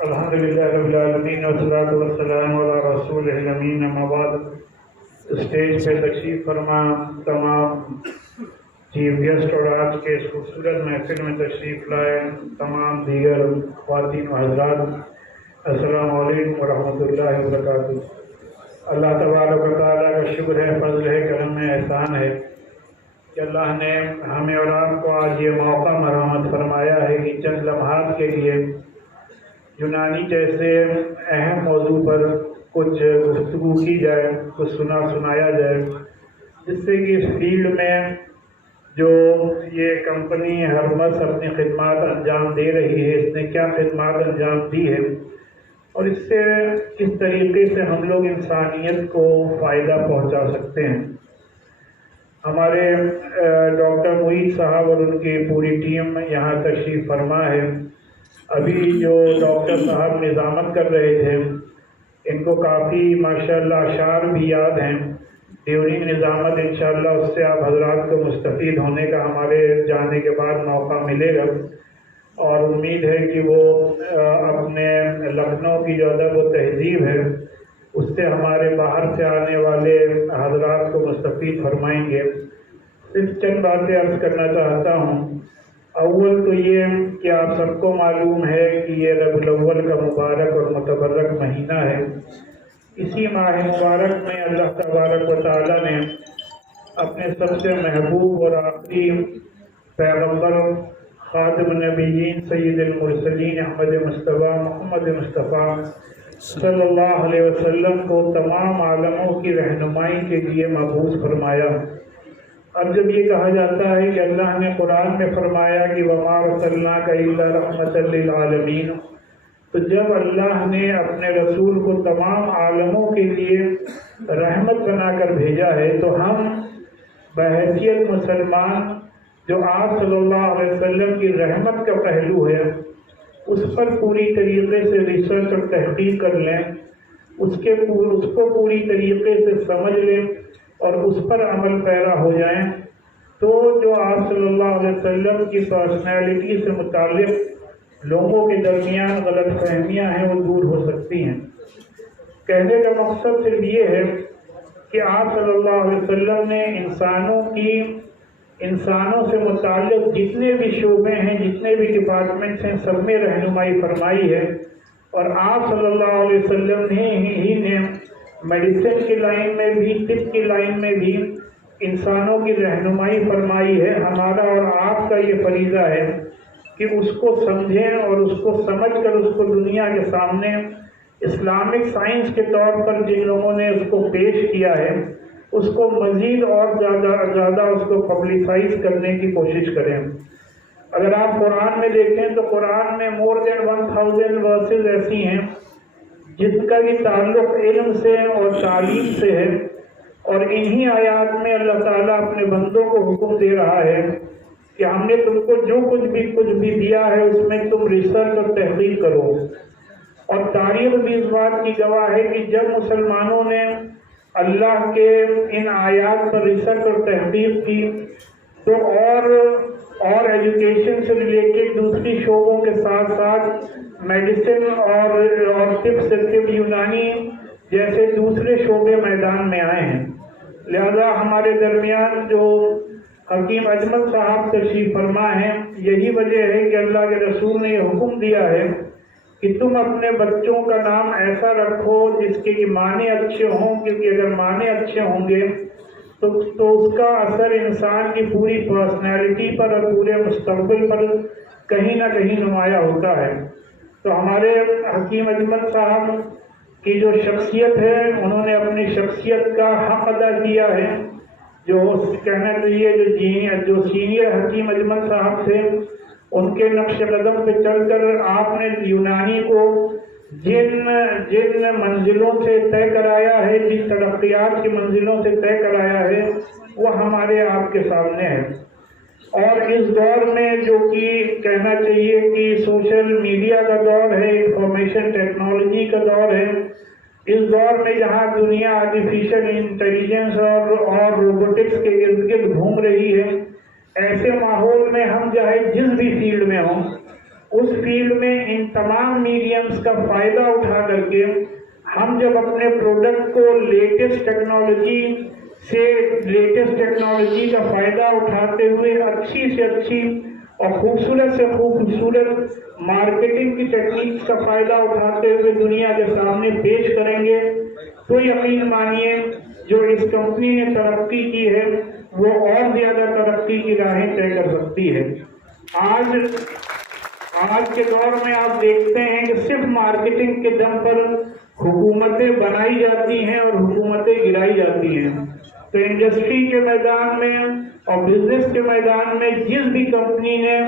الحمد للہ رب العالمین والصلاۃ والسلام علی رسول الامین، اما بعد۔ اسٹیج پہ تشریف فرما تمام چیف گیسٹ اور آج کے اس خوبصورت محفل میں تشریف لائے تمام دیگر خواتین و حضرات، السلام علیکم ورحمۃ اللہ وبرکاتہ۔ اللہ تبارک و تعالیٰ کا شکر ہے، فضل ہے، کرم ہے، احسان ہے کہ اللہ نے ہمیں اور آپ کو آج یہ موقع مرحمت فرمایا ہے کہ چند لمحات کے لیے یونانی جیسے اہم موضوع پر کچھ گفتگو کی جائے، کچھ سنایا جائے، جس سے کہ اس فیلڈ میں جو یہ کمپنی ہرمس اپنی خدمات انجام دے رہی ہے، اس نے کیا خدمات انجام دی ہے اور اس سے کس طریقے سے ہم لوگ انسانیت کو فائدہ پہنچا سکتے ہیں۔ ہمارے ڈاکٹر معید صاحب اور ان کی پوری ٹیم یہاں تشریف فرما ہے۔ ابھی جو ڈاکٹر صاحب نظامت کر رہے تھے، ان کو کافی ماشاءاللہ اشعار بھی یاد ہیں ڈیورنگ نظامت۔ انشاءاللہ اس سے آپ حضرات کو مستفید ہونے کا ہمارے جانے کے بعد موقع ملے گا، اور امید ہے کہ وہ اپنے لکھنؤ کی جو ادب و تہذیب ہے اس سے ہمارے باہر سے آنے والے حضرات کو مستفید فرمائیں گے۔ صرف چند باتیں عرض کرنا چاہتا ہوں۔ اول تو یہ کہ آپ سب کو معلوم ہے کہ یہ ربیع الاول کا مبارک اور متبرک مہینہ ہے۔ اسی ماہ مبارک میں اللہ تبارک و تعالیٰ نے اپنے سب سے محبوب اور آخری پیغمبر خاتم النبیین سید المرسلین احمد مصطفیٰ محمد مصطفیٰ صلی اللہ علیہ وسلم کو تمام عالموں کی رہنمائی کے لیے مبعوث فرمایا۔ اب جب یہ کہا جاتا ہے کہ اللہ نے قرآن میں فرمایا کہ وَمَا أَرْسَلْنَاكَ إِلَّا رَحْمَةً لِّلْعَالَمِينَ، تو جب اللہ نے اپنے رسول کو تمام عالموں کے لیے رحمت بنا کر بھیجا ہے، تو ہم بحیثیت مسلمان جو آپ صلی اللہ علیہ وسلم کی رحمت کا پہلو ہے اس پر پوری طریقے سے ریسرچ اور تحقیق کر لیں، اس کو پوری طریقے سے سمجھ لیں اور اس پر عمل پیرا ہو جائیں، تو جو آپ صلی اللہ علیہ وسلم کی پرسنالٹی سے متعلق لوگوں کے درمیان غلط فہمیاں ہیں وہ دور ہو سکتی ہیں۔ کہنے کا مقصد صرف یہ ہے کہ آپ صلی اللہ علیہ وسلم نے انسانوں سے متعلق جتنے بھی شعبے ہیں، جتنے بھی ڈپارٹمنٹس ہیں، سب میں رہنمائی فرمائی ہے، اور آپ صلی اللہ علیہ وسلم نے میڈیسن کی لائن میں بھی، طب کی لائن میں بھی انسانوں کی رہنمائی فرمائی ہے۔ ہمارا اور آپ کا یہ فریضہ ہے کہ اس کو سمجھیں اور اس کو سمجھ کر اس کو دنیا کے سامنے اسلامک سائنس کے طور پر جن لوگوں نے اس کو پیش کیا ہے اس کو مزید اور زیادہ اس کو پبلسائز کرنے کی کوشش کریں۔ اگر آپ قرآن میں دیکھیں تو قرآن میں more than 1000 ورسز ایسی ہیں جن کا بھی تعلق علم سے اور تعلیم سے ہے، اور انہی آیات میں اللہ تعالیٰ اپنے بندوں کو حکم دے رہا ہے کہ ہم نے تم کو جو کچھ بھی دیا ہے اس میں تم ریسرچ اور تحقیق کرو۔ اور تاریخ بھی اس بات کی گواہ ہے کہ جب مسلمانوں نے اللہ کے ان آیات پر ریسرچ اور تحقیق کی تو اور ایجوکیشن سے ریلیٹڈ دوسری شعبوں کے ساتھ ساتھ میڈیسن اور طب سے طب یونانی جیسے دوسرے شعبے میدان میں آئے ہیں۔ لہذا ہمارے درمیان جو حکیم اجمل صاحب تشریف فرما ہیں، یہی وجہ ہے کہ اللہ کے رسول نے یہ حکم دیا ہے کہ تم اپنے بچوں کا نام ایسا رکھو جس کے معنی اچھے ہوں، کیونکہ اگر معنی اچھے ہوں گے تو اس کا اثر انسان کی پوری پرسنالٹی پر اور پورے مستقبل پر کہیں نہ کہیں نمایاں ہوتا ہے۔ تو ہمارے حکیم اجمل صاحب کی جو شخصیت ہے، انہوں نے اپنی شخصیت کا حق ادا کیا ہے۔ جو کہنا چاہیے جو سینئر حکیم اجمل صاحب تھے، ان کے نقش قدم پہ چل کر آپ نے یونانی کو جن منزلوں سے طے کرایا ہے، جن ترقیات کی منزلوں سے طے کرایا ہے، وہ ہمارے آپ کے سامنے ہے۔ اور اس دور میں جو کہ کہنا چاہیے کہ سوشل میڈیا کا دور ہے، انفارمیشن ٹیکنالوجی کا دور ہے، اس دور میں جہاں دنیا آرٹیفیشل انٹیلیجنس اور روبوٹکس کے ارد گرد گھوم رہی ہے، ایسے ماحول میں ہم چاہے جس بھی فیلڈ میں ہوں اس فیلڈ میں ان تمام میڈیمز کا فائدہ اٹھا کر کے ہم جب اپنے پروڈکٹ کو لیٹسٹ ٹیکنالوجی کا فائدہ اٹھاتے ہوئے اچھی سے اچھی اور خوبصورت سے خوبصورت مارکیٹنگ کی ٹیکنیکس کا فائدہ اٹھاتے ہوئے دنیا کے سامنے پیش کریں گے تو یقین مانیے جو اس کمپنی نے ترقی کی ہے وہ اور زیادہ ترقی کی راہیں طے کر سکتی ہے۔ آج کے دور میں آپ دیکھتے ہیں کہ صرف مارکیٹنگ کے دم پر حکومتیں بنائی جاتی ہیں اور حکومتیں گرائی جاتی ہیں۔ تو انڈسٹری کے میدان میں اور بزنس کے میدان میں جس بھی کمپنی نے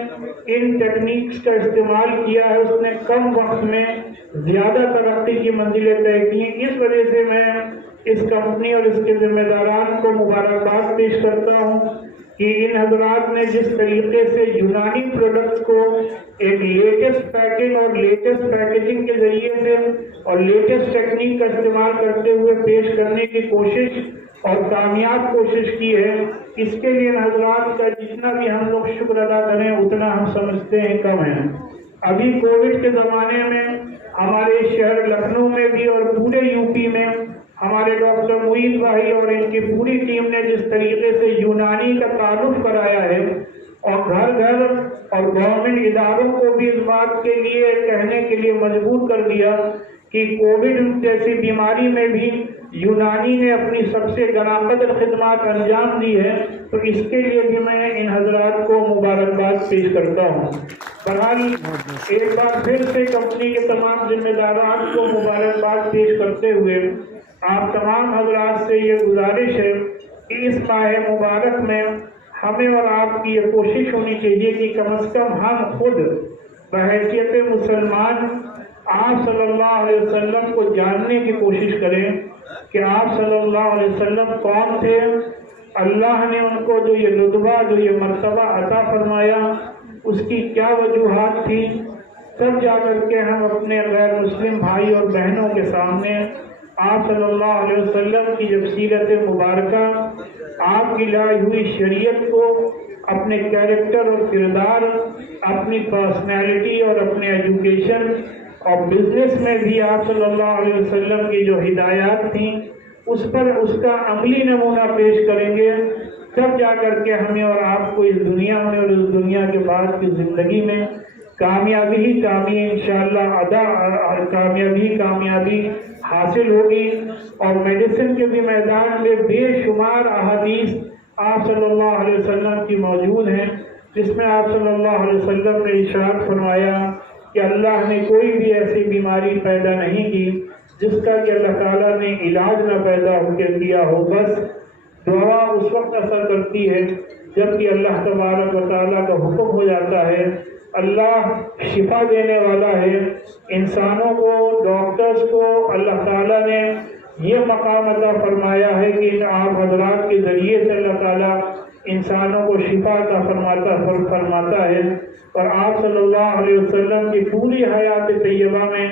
ان ٹیکنیکس کا استعمال کیا ہے اس نے کم وقت میں زیادہ ترقی کی منزلیں طے کی ہیں۔ اس وجہ سے میں اس کمپنی اور اس کے ذمہ داران کو مبارکباد پیش کرتا ہوں کہ ان حضرات نے جس طریقے سے یونانی پروڈکٹس کو ایک لیٹسٹ پیکنگ اور لیٹسٹ پیکیجنگ کے ذریعے سے اور لیٹسٹ ٹیکنیک کا استعمال کرتے ہوئے پیش کرنے کی کوشش اور کامیاب کوشش کی ہے، اس کے لیے ان حضرات کا جتنا بھی ہم لوگ شکر ادا کریں اتنا ہم سمجھتے ہیں کم ہے۔ ابھی کووڈ کے زمانے میں ہمارے شہر لکھنؤ میں بھی اور پورے یو پی میں ہمارے ڈاکٹر معید بھائی اور ان کی پوری ٹیم نے جس طریقے سے یونانی کا تعارف کرایا ہے اور گھر گھر اور گورنمنٹ اداروں کو بھی اس بات کے لیے کہنے کے لیے مجبور کر دیا کہ کووڈ جیسی بیماری میں بھی یونانی نے اپنی سب سے گرانقدر خدمات انجام دی ہے، تو اس کے لیے بھی میں ان حضرات کو مبارکباد پیش کرتا ہوں۔ بہرحال ایک بار پھر سے کمپنی کے تمام ذمہ داران کو مبارکباد پیش کرتے ہوئے آپ تمام حضرات سے یہ گزارش ہے کہ اس ماہ مبارک میں ہمیں اور آپ کی یہ کوشش ہونی چاہیے کہ کم از کم ہم خود بحیثیت مسلمان آپ صلی اللہ علیہ وسلم کو جاننے کی کوشش کریں کہ آپ صلی اللہ علیہ وسلم کون تھے، اللہ نے ان کو جو یہ رتبہ جو یہ مرتبہ عطا فرمایا اس کی کیا وجوہات تھی، تب جا کر کے ہم اپنے غیر مسلم بھائی اور بہنوں کے سامنے آپ صلی اللہ علیہ وسلم کی جب سیرت مبارکہ، آپ کی لائی ہوئی شریعت کو اپنے کیریکٹر اور کردار، اپنی پرسنالٹی اور اپنے ایجوکیشن اور بزنس میں بھی آپ صلی اللہ علیہ وسلم کی جو ہدایات تھیں اس پر اس کا عملی نمونہ پیش کریں گے، تب جا کر کے ہمیں اور آپ کو اس دنیا میں اور اس دنیا کے بعد کی زندگی میں کامیابی ہی انشاءاللہ کامیابی حاصل ہوگی۔ اور میڈیسن کے بھی میدان میں بے شمار احادیث آپ صلی اللہ علیہ وسلم کی موجود ہیں، جس میں آپ صلی اللہ علیہ وسلم نے ارشاد فرمایا کہ اللہ نے کوئی بھی ایسی بیماری پیدا نہیں کی جس کا کہ اللہ تعالیٰ نے علاج نہ پیدا ہو کے کیا ہو، بس دعا اس وقت اثر کرتی ہے جب کہ اللہ تبارک و تعالیٰ کا حکم ہو جاتا ہے۔ اللہ شفا دینے والا ہے، انسانوں کو، ڈاکٹرز کو اللہ تعالیٰ نے یہ مقام عطا فرمایا ہے کہ آپ حضرات کے ذریعے سے اللہ تعالیٰ انسانوں کو شفا عطا فرماتا ہے۔ اور آپ صلی اللہ علیہ وسلم کی پوری حیات طیبہ میں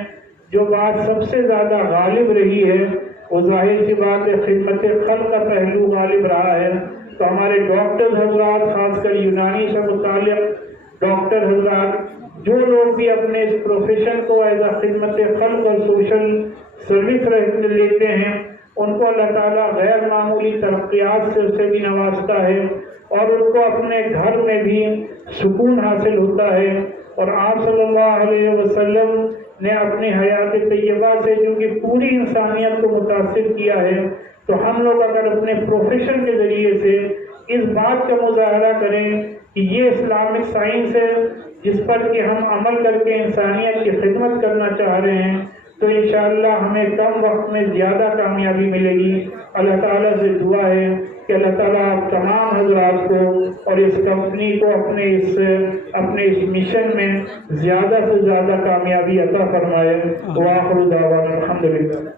جو بات سب سے زیادہ غالب رہی ہے وہ ظاہر سی بات ہے خدمت خلق کا پہلو غالب رہا ہے۔ تو ہمارے ڈاکٹر حضرات، خاص کر یونانی سے متعلق ڈاکٹر حضرات، جو لوگ بھی اپنے اس پروفیشن کو ایز اے خدمت خلق اور سوشل سروس لیتے ہیں ان کو اللہ تعالیٰ غیر معمولی ترقیات سے بھی نوازتا ہے اور ان کو اپنے گھر میں بھی سکون حاصل ہوتا ہے۔ اور آپ صلی اللہ علیہ وسلم نے اپنی حیات طیبہ سے جو کہ پوری انسانیت کو متاثر کیا ہے، تو ہم لوگ اگر اپنے پروفیشن کے ذریعے سے اس بات کا مظاہرہ کریں کہ یہ اسلامک سائنس ہے جس پر کہ ہم عمل کر کے انسانیت کی خدمت کرنا چاہ رہے ہیں، تو انشاءاللہ ہمیں کم وقت میں زیادہ کامیابی ملے گی۔ اللہ تعالیٰ سے دعا ہے کہ اللہ تعالیٰ آپ تمام حضرات کو اور اس کمپنی کو اپنے اس مشن میں زیادہ سے زیادہ کامیابی عطا فرمائے۔ وآخر دعوانا الحمدللہ۔